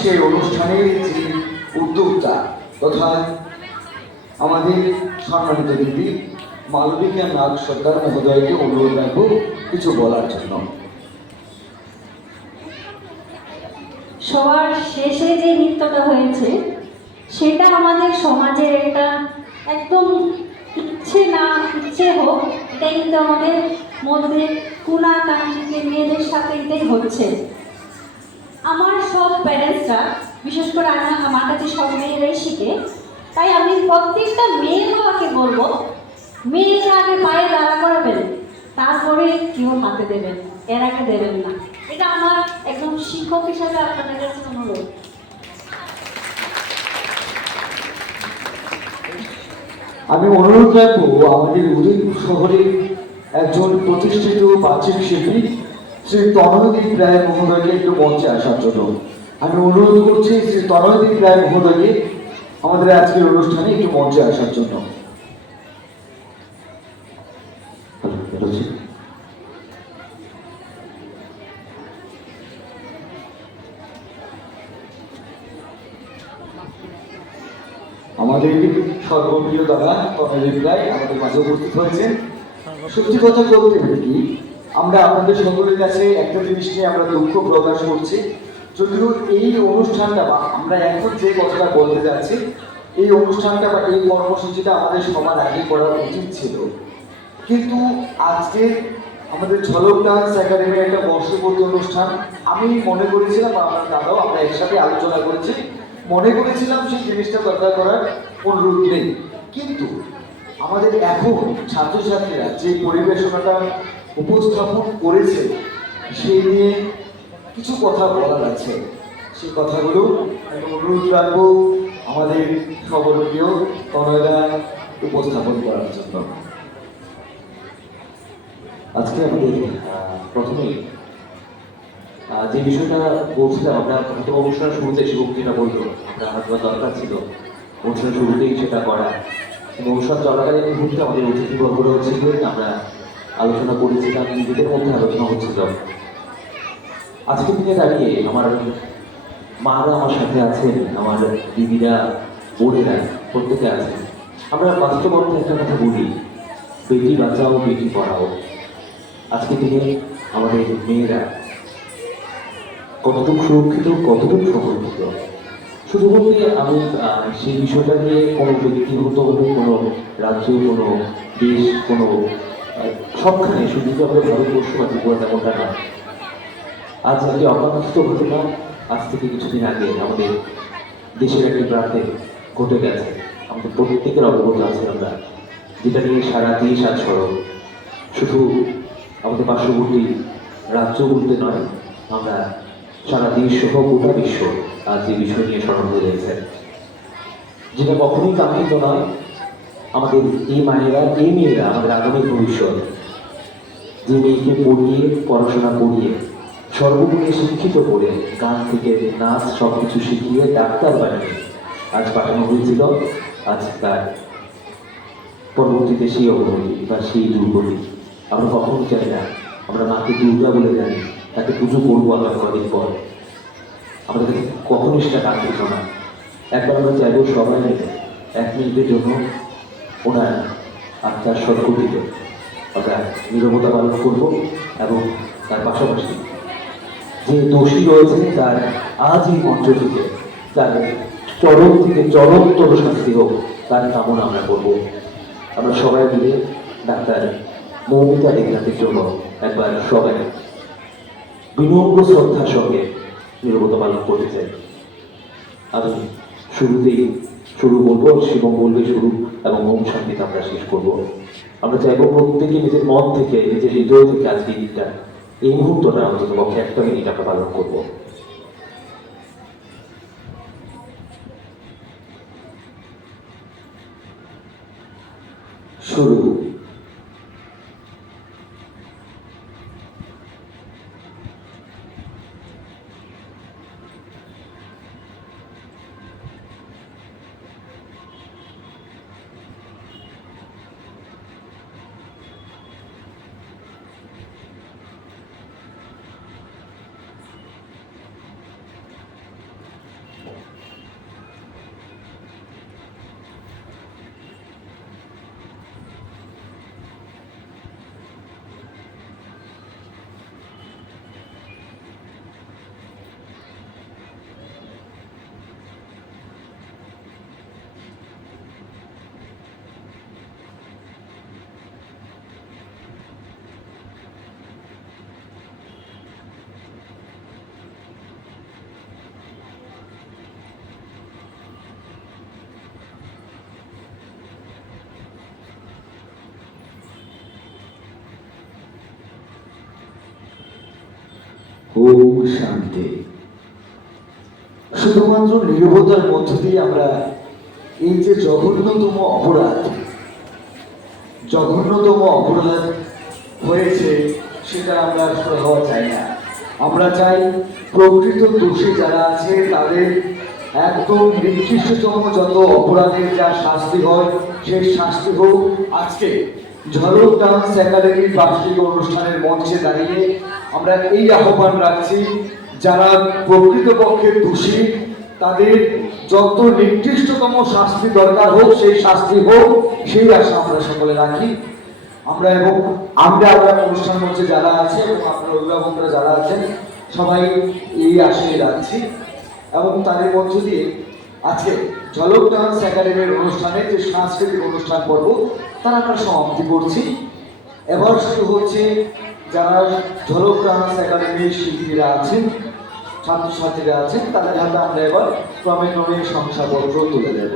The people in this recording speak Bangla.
সেই অনুষ্ঠানের যে উদ্যোক্তা তথা আমাদের সম্মানিত দিদি মালবিকা নাগ সর্দার মহোদয়কে অনুরোধ রাখবো কিছু বলার জন্য। সবার শেষে যে নৃত্যটা হয়েছে সেটা আমাদের সমাজের একটা একদম ইচ্ছে হোক এটা কিন্তু আমাদের মধ্যে কুলাকাঙ্ক্ষী মেয়েদের সাথে এটাই হচ্ছে। আমার সব প্যারেন্টসরা বিশেষ করে আমার কাছে সব মেয়েরাই শিখে, তাই আমি প্রত্যেকটা মেয়ের বাবাকে বলবো মেয়েরা আগে পায়ে দাঁড়া করাবেন, তারপরে কেউ হাতে দেবেন, এর আগে দেবেন না। এটা আমার একদম শিক্ষক হিসাবে আপনাদের কাছে অনুরোধ। আমি অনুরোধ রাখবো আমাদের উদয়পুর শহরের একজন প্রতিষ্ঠিত বাচিক শিল্পী শ্রী তনয়দীপ রায় মহোদয়কে একটু মঞ্চে আসার জন্য। আমি অনুরোধ করছি শ্রী তনয়দীপ রায় মহোদয়কে আমাদের আজকের অনুষ্ঠানে একটু মঞ্চে আসার জন্য। আমাদের সর্বপ্রিয় দাদা তনয়দীপ রায় আমাদের মাঝে উপস্থিত হয়েছেন। সত্যি কথা বলতে কি আমরা আপনাদের সকলের কাছে একটা জিনিস নিয়ে আমরা দুঃখ প্রকাশ করছি, যদিও এই অনুষ্ঠানটা বা আমরা এখন যে কথাটা বলতে যাচ্ছি এই অনুষ্ঠানটা বা এই কর্মসূচিটা আমাদের সবার আগে করা উচিত ছিল, কিন্তু আজকে আমাদের ঝলক ডান্স একাডেমির একটা বর্ষপূর্তি অনুষ্ঠান আমি মনে করেছিলাম বা আমার দাদাও আমরা একসাথে আলোচনা করেছি, মনে করেছিলাম সেই জিনিসটা দরকার করার অনুরোধ নেই, কিন্তু আমাদের এখন ছাত্রছাত্রীরা যে পরিবেশনাটা উপস্থাপন করেছে সেই নিয়ে কিছু কথা বলার আছে। সেই কথাগুলো আমি অনুরোধ রাখবো আমাদের সর্বপ্রিয় তনয়দা উপস্থাপন করার জন্য। আজকে আমাদের প্রথমেই যে বিষয়টা বলছিলাম, আমরা হয়তো অনুষ্ঠানের শুরুতে শিবক যেটা বললো আমরা হয়তো দরকার ছিল অনুষ্ঠানের শুরুতেই সেটা করা, কিন্তু অনুষ্ঠান চলাকালীন মুহূর্তে আমাদের অতিথিবর্গরা ছিল, আমরা আলোচনা করেছিলাম, নিজেদের মধ্যে আলোচনা হচ্ছিল। আজকের দিনে দাঁড়িয়ে আমার মারা আমার সাথে আছেন, আমার দিদিরা বোনেরা প্রত্যেকে আছেন। আমরা বাস্তব অর্থে একটা কথা বলি, বেটি বাঁচাও বেটি পড়াও। আজকে দিনে আমাদের মেয়েরা কতটুকু সুরক্ষিত, কতটুকু সংরক্ষিত, শুধু বলতে আমি সেই বিষয়টা নিয়ে কোনো ব্যক্তিগতভাবে কোনো রাজ্য, কোনো দেশ, কোনো সবখানে শুধু যে আমরা ভারতবর্ষ বা ত্রিপুরা তেমনটা না। আজ একটি অকাঙ্ক্ষিত ঘটনা আজ থেকে কিছুদিন আগে আমাদের দেশের একটি প্রান্তে ঘটে গেছে, আমাদের প্রত্যেকের অবগত আছে আমরা, যেটা নিয়ে সারা দেশ আজ সরব। শুধু আমাদের পার্শ্ববর্তী রাজ্যগুলোতে নয়, আমরা সারা দেশ সহ গোটা বিশ্ব আজ যে বিষয় নিয়ে স্মরণ হয়ে রয়েছে, যেটা কখনোই কাঙ্ক্ষিত নয়। আমাদের এই মায়েরা, এই মেয়েরা আমাদের আগামী ভবিষ্যৎ, যে মেয়েকে পড়িয়ে পড়াশোনা করিয়ে সর্বগুণে শিক্ষিত করে গান থেকে নাচ সব কিছু শিখিয়ে ডাক্তার বানিয়ে আজ পাঠানো হয়েছিল, আজ তার পরবর্তীতে সেই অবনতি বা সেই দুর্গতি আমরা কখনো চাই না। আমরা মাকে দুর্গা বলে জানি, তাকে পুজো করবো আমরা কদিন পর, আমাদের কাছে কখনোই সেটা কাঙ্ক্ষিত না। একবার আমরা চাইবো সবাই মিলে 1 মিনিটের জন্য ওনার আত্মার সদ্গতিতে আমরা নীরবতা পালন করবো এবং তার পাশাপাশি যে দোষী রয়েছে তার আজ এই মঞ্চ থেকে তার চরম থেকে চরমতর শাস্তি হোক, তার কামনা আমরা করবো। আমরা সবাই মিলে ডাক্তার মৌমিতা দেবনাথের জন্য একবার সবাই বিনম্র শ্রদ্ধার সঙ্গে নীরবতা পালন করতে চাই। আমি শুরুতেই শুরু বলবো, শিবম বলবে শুরু, এবং ওম শান্তিতে আমরা শেষ করবো। আমরা চাইবো প্রত্যেকে নিজের মন থেকে, নিজের হৃদয় থেকে আজকে দিনটা, এই মুহূর্তটা অন্তত পক্ষে 1 মিনিট আমরা পালন করবো। শুরু। ওম শান্তি। শুধুমাত্র নীরবতার মধ্য দিয়ে আমরা এই যে জঘন্যতম অপরাধ হয়েছে সেটা আমরা আসলে হওয়া চাই না। আমরা চাই প্রকৃত দোষী যারা আছে তাদের একদম নিকৃষ্টতম যত অপরাধের যা শাস্তি হয় সেই শাস্তি হোক। আজকে ঝলক ডান্স একাডেমির বার্ষিক অনুষ্ঠানের মঞ্চে দাঁড়িয়ে আমরা এই আহ্বান রাখছি, যারা প্রকৃতপক্ষে দোষী তাদের যত নিকৃষ্টতম শাস্তি দরকার হোক সেই শাস্তি হোক, সেই আশা আমরা সকলে রাখি। আমরা আপনার অনুষ্ঠান মঞ্চে যারা আছে এবং আপনার অভিভাবকরা যারা আছেন সবাই এই আশায় রাখছি। এবং তাদের মধ্য দিয়ে আজকে ঝলক ডান্স একাডেমির অনুষ্ঠানে যে সাংস্কৃতিক অনুষ্ঠান পর্ব তার আমরা সমাপ্তি করছি। এবার শুরু হচ্ছে যারা ঝলক ডান্স একাডেমির শিল্পীরা আছেন, ছাত্রছাত্রীরা আছেন, তাদের হাতে আমরা এবার ক্রমে শংসাপত্র তুলে দেব।